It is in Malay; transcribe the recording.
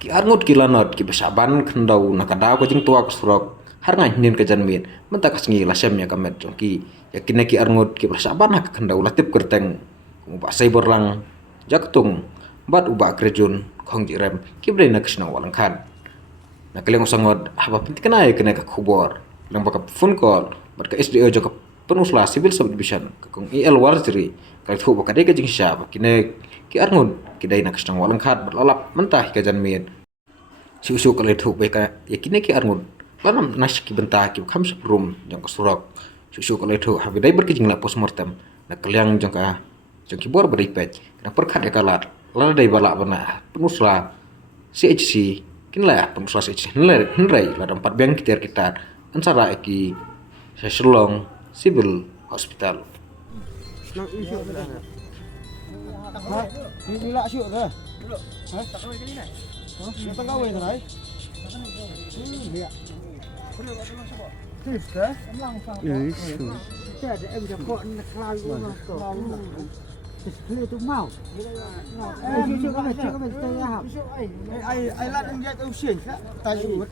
ki arngut ki lanot ki besaban khendau nakadaw ko jing tuak surok har ngai nin ka janmit menta kasngi la sem ya kamet jongki yakin ki arngut ki besaban hak khendau latip kerteng ba sai borlang jaktung bat uba krejun khong jirem ki bre nak sna walang khan na keleng sangot haba pinti kenai kena ka khubor lang baka phone call bat ka SDO joka penusla civil subdivision ka kong EL warjri ka thu baka de ka jing syab kine ki arngut ki dai nak sna walang khat bat lalap mentah ka janmit susu kalau thu be ka yakine ki arngut lanam nas ki benta ki kham seprum jong ka surok susu kalau thu habi dai ber ki jing la postmortem na keleng jong ka jong ki bor beri pet na perkhat ya kalat lala dai bala bana penusla CHC kinla penusla CHC henrai la tempat bank kita ansara ki Seselong Civil Hospital. Ini lak syuk ke? Hah? Tak kawin kali ni. Hah? Tak kawin tak ai? Ya. Tis ke? Langsung. Ya, isu. Ada ada kok nak lalu nak. Sekali tu mau. Syuk kami saya. Ai lat dia tu usin. Tak tahu.